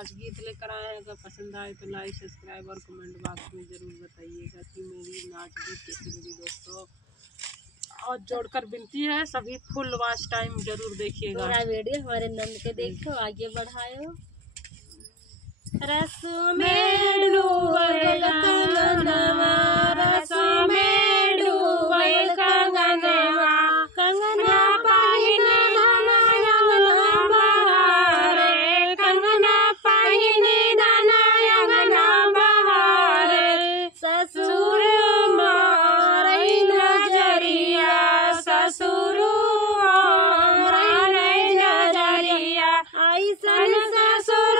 नाच गीत लेकर आए हैं। अगर पसंद आए तो लाइक सब्सक्राइब और कमेंट बॉक्स में ज़रूर बताइएगा कि मेरी नाच गीत कैसी लगी दोस्तों। और जोड़कर विनती है सभी फुल वॉच टाइम जरूर देखिएगा। वीडियो हमारे नंद के देखो, आगे बढ़ाओ। रस में डूबल कंगनवा, रस में डूबल कंगनवा, कंगना पहिन धना अंगना बहारे, कंगना पहिन धना अंगना बहारे। ससुर मारै नजरिया, ससुर मारै नजरिया, ऐसन ससुर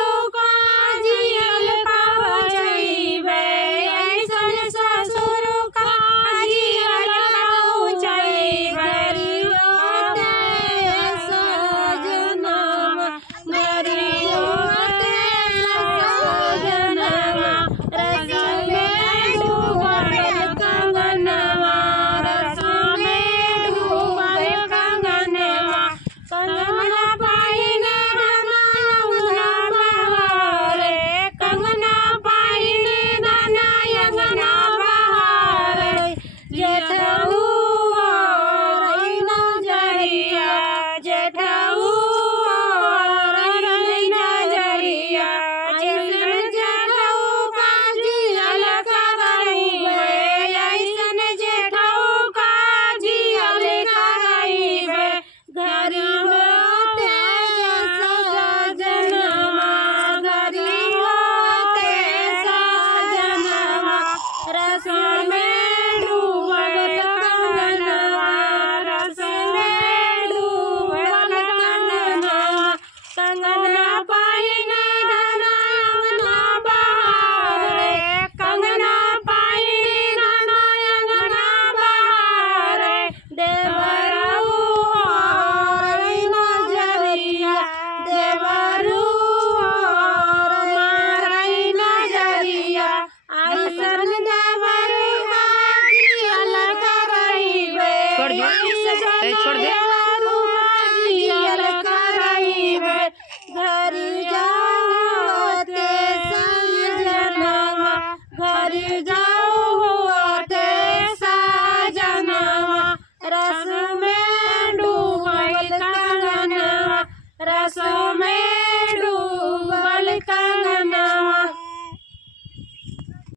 छोड़ दे।